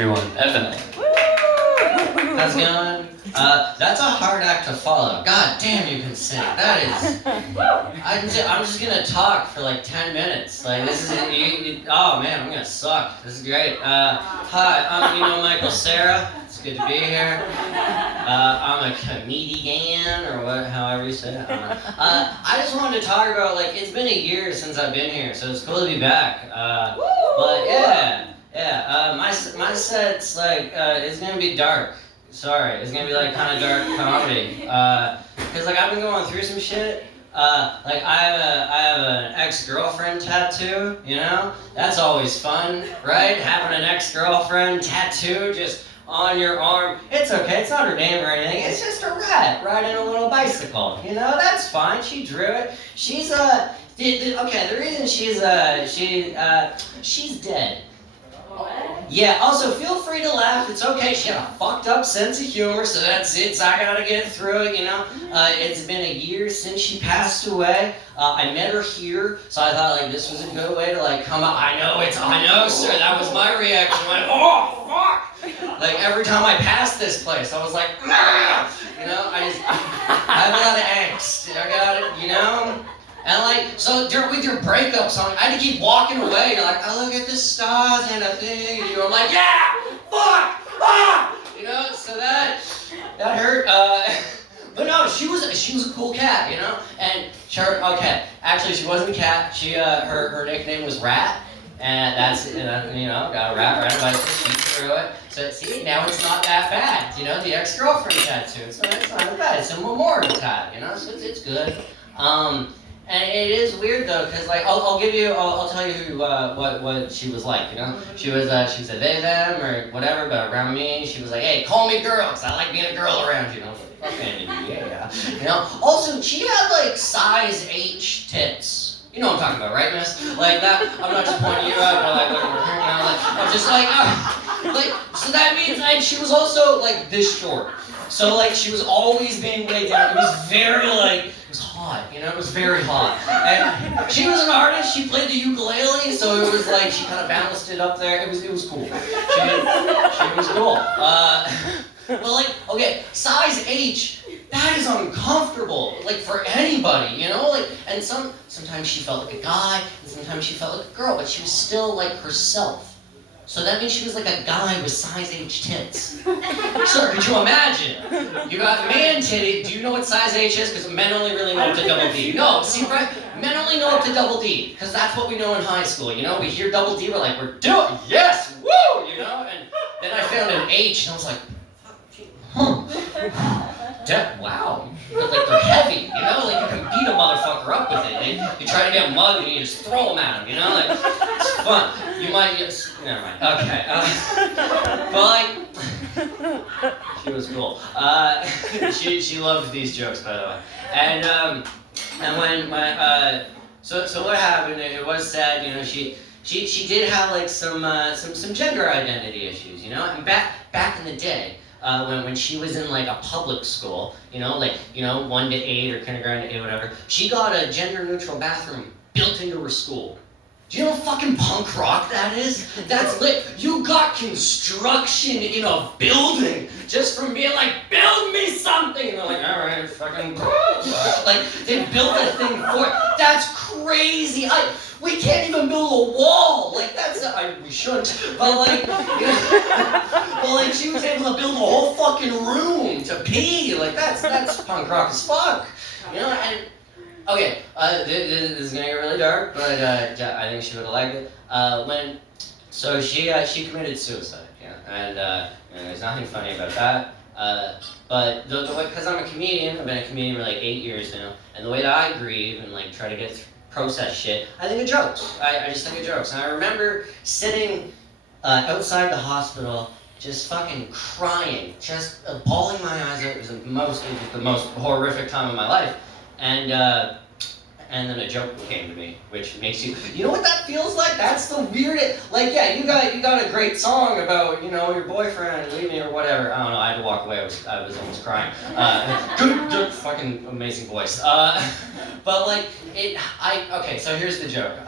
everyone. Evan. How's it going? That's a hard act to follow. God damn, you can sing. That is. I'm just gonna talk for like 10 minutes. Like this is. Oh man, I'm gonna suck. This is great. Hi, I'm Michael Cera. It's good to be here. I'm a comedian, or however you say it. I don't know. I just wanted to talk about it's been a year since I've been here, so it's cool to be back. But yeah. My set's it's gonna be dark. Sorry, it's gonna be kind of dark comedy. Cause I've been going through some shit. I have an ex-girlfriend tattoo. You know, that's always fun, right? Having an ex-girlfriend tattoo just on your arm. It's okay. It's not her name or anything. It's just a rat riding a little bicycle. You know, that's fine. She drew it. She's okay. The reason she's dead. Yeah, also feel free to laugh, it's okay, she had a fucked up sense of humor, so that's it, so I gotta get through it, you know. It's been a year since she passed away. I met her here, so I thought this was a good way to come up. I know, sir, that was my reaction. I went, oh, fuck! Every time I passed this place, I was like, ah! You know, I have a lot of angst, I got it, you know? And so with your breakup song, I had to keep walking away. You're I look at the stars and a thing, and I'm like, yeah, fuck, ah, you know. So that hurt. But no, she was a cool cat, you know. And actually, she wasn't a cat. She her nickname was Rat, and that's got a rat right by she threw it. So see, now it's not that bad, you know. The ex-girlfriend tattoo, it's not that bad. It's a memorial tat, you know. So it's good. And it is weird though, because I'll tell you who what she was like, you know. She was a they them or whatever, but around me she was like, hey, call me girl, because I like being a girl around you. And I was like, okay, yeah. You know. Also, she had size H tits. You know what I'm talking about, right, miss? That. I'm not just pointing you out, but I'm just so that means she was also this short. So she was always being weighed down. It was very it was hot, you know, it was very hot. And she was an artist, she played the ukulele, so it was she kind of balanced it up there. It was cool. She was cool. Okay, size H, that is uncomfortable, for anybody, you know, and sometimes she felt like a guy, and sometimes she felt like a girl, but she was still herself. So that means she was a guy with size H tits. Sir, could you imagine? You got man titty. Do you know what size H is? Because men only really know up to double D. No, see, right? Men only know up to double D. Because that's what we know in high school. You know, we hear double D, we're we're doing it. Yes, woo! You know? And then I found an H, and I was like, wow. They're heavy, you know? You can beat a motherfucker up with it. You try to get mugged, and you just throw them at them, you know? It's fun. You might just... Never mind. Okay. But, she was cool. She loved these jokes, by the way. And when so what happened, it was sad, you know, she did have, some gender identity issues, you know? And back in the day, when she was in a public school, you know, 1 to 8 or kindergarten to 8, whatever, she got a gender neutral bathroom built into her school. Do you know what fucking punk rock that is? That's lit. You got construction in a building just from being build me something. And they're alright, fucking they built a thing for it. That's crazy. We can't even build a wall. We shouldn't. But she was able to build a whole fucking room to pee. That's punk rock as fuck. You know, and okay, this is gonna get really dark, but I think she would have liked it. She committed suicide, yeah, and there's nothing funny about that. But because I'm a comedian, I've been a comedian for 8 years now, and the way that I grieve and try to process shit, I think of jokes. I just think of jokes, and I remember sitting outside the hospital, just fucking crying, just bawling my eyes out. It was the most horrific time of my life. And then a joke came to me, which makes you know what that feels like? That's the weirdest, yeah, you got a great song about, you know, your boyfriend leaving or whatever. I don't know, I had to walk away, I was almost crying. Good fucking amazing voice. But okay, so here's the joke.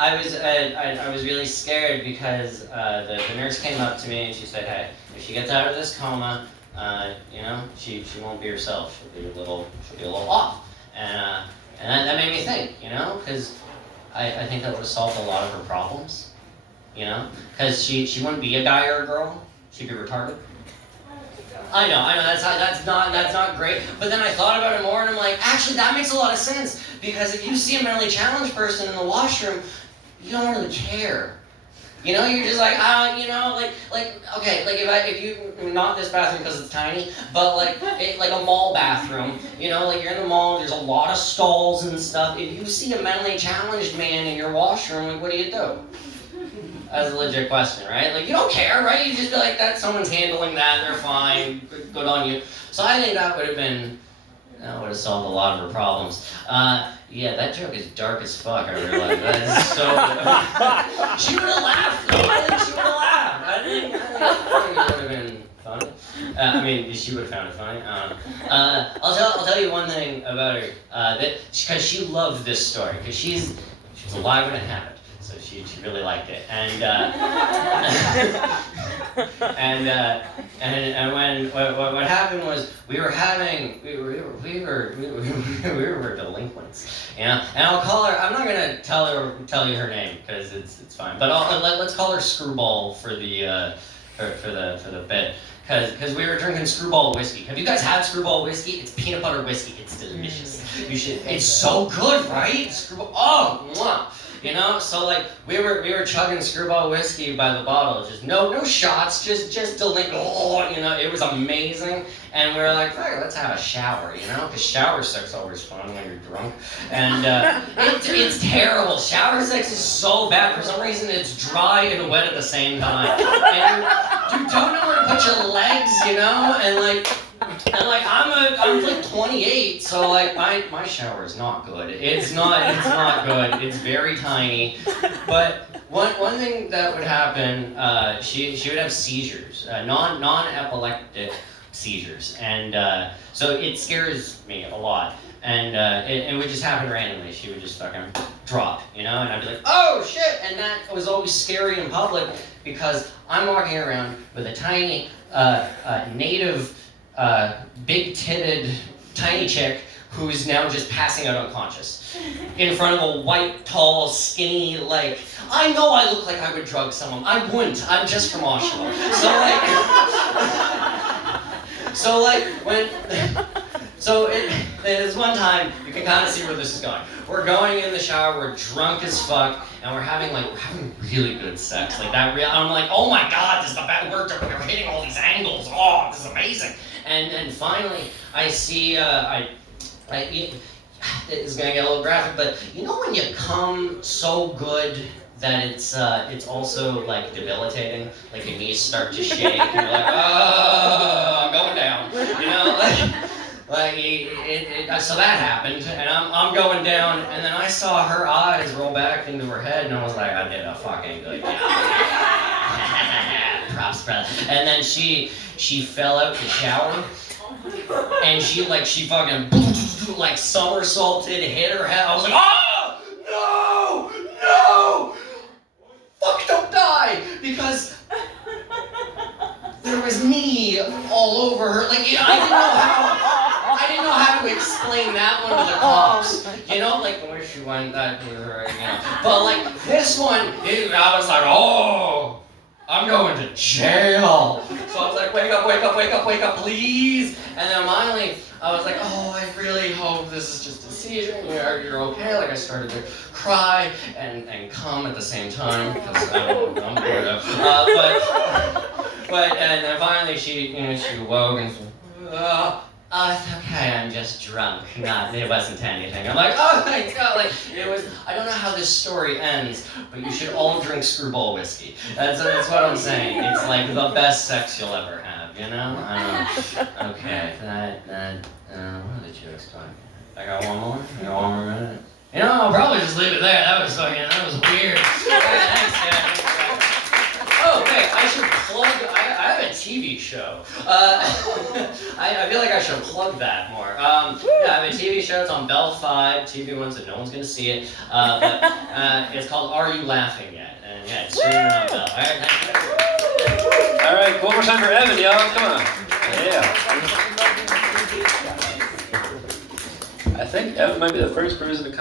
I was really scared because the nurse came up to me and she said, "Hey, if she gets out of this coma, she won't be herself. She'll be a little off." And that made me think, because I think that would have solved a lot of her problems, because she wouldn't be a guy or a girl. She'd be retarded. I know, that's not great. But then I thought about it more, and I'm like, actually, that makes a lot of sense. Because if you see a mentally challenged person in the washroom, you don't really care. You're just like, okay, if you, not this bathroom because it's tiny, but like a mall bathroom, like you're in the mall, there's a lot of stalls and stuff. If you see a mentally challenged man in your washroom, like, what do? That's a legit question, right? Like, you don't care, right? You just be like, that someone's handling that, they're fine, good on you. So I think that would have solved a lot of her problems. Yeah, that joke is dark as fuck, I realize. That is so... She would have laughed, though. I think she would have laughed. I think it would have been funny. She would have found it funny. I'll tell you one thing about her, because she loved this story, because she's alive when it happened. So she really liked it, and when what happened was we were delinquents, and I'll call her. I'm not gonna tell you her name because it's fine, but let's call her Screwball for the bit. Because we were drinking Screwball whiskey. Have you guys had Screwball whiskey? It's peanut butter whiskey. It's delicious. You should. It's so good, right? Screwball. Oh, mwah. So like we were chugging Screwball whiskey by the bottle, just no shots, just it was amazing. And we were like, fuck, let's have a shower, because shower sex is always fun when you're drunk. And it's terrible. Shower sex is so bad. For some reason, it's dry and wet at the same time. And you don't know where to put your legs, and I'm like 28, so like my shower is not good. It's not good. It's very tiny. But one thing that would happen, she would have seizures, non-epileptic seizures, and so it scares me a lot. And it would just happen randomly. She would just fucking drop, and I'd be like, oh shit! And that was always scary in public because I'm walking around with a tiny native. Big-titted, tiny chick who's now just passing out unconscious in front of a white, tall, skinny, I know I look like I would drug someone. I wouldn't. I'm just from Oshawa. There's one time, you can kind of see where this is going. We're going in the shower, we're drunk as fuck, and we're having really good sex. I'm like, oh my god, this is the best work. We're hitting all these angles. Oh, this is amazing. And finally, I see, it's gonna get a little graphic, but when you come so good that it's also debilitating, your knees start to shake, and you're like, oh, I'm going down, so that happened, and I'm going down, and then I saw her eyes roll back into her head, and I was like, I did a fucking good job. Props, brother. And then she fell out the shower, and she fucking somersaulted, hit her head. I was like, oh no, fuck, don't die, because there was me all over her. I didn't know how to explain that one to the cops. Where she went that with her, But this one, I was like, oh. I'm going to jail. So I was like, wake up, please. And then finally, I was like, oh, I really hope this is just a seizure. You're okay. I started to cry and come at the same time because I'm bored of. And then finally she woke and said, oh, it's okay, I'm just drunk. It wasn't anything. I'm like, oh my god, it was, I don't know how this story ends, but you should all drink Screwball whiskey. That's what I'm saying. It's the best sex you'll ever have, Okay, what are the jokes doing? I got one more minute. I'll probably just leave it there. That was weird. Okay, thanks, guys. Oh, wait, I should plug, I haven't TV show. I feel like I should plug that more. Yeah, I have a TV show. It's on Bell 5, TV One, so no one's going to see it. But it's called Are You Laughing Yet? And yeah, it's streaming on Bell. All right, thank you. All right, one more time for Evan, y'all. Come on. Yeah. I think Evan might be the first person to come.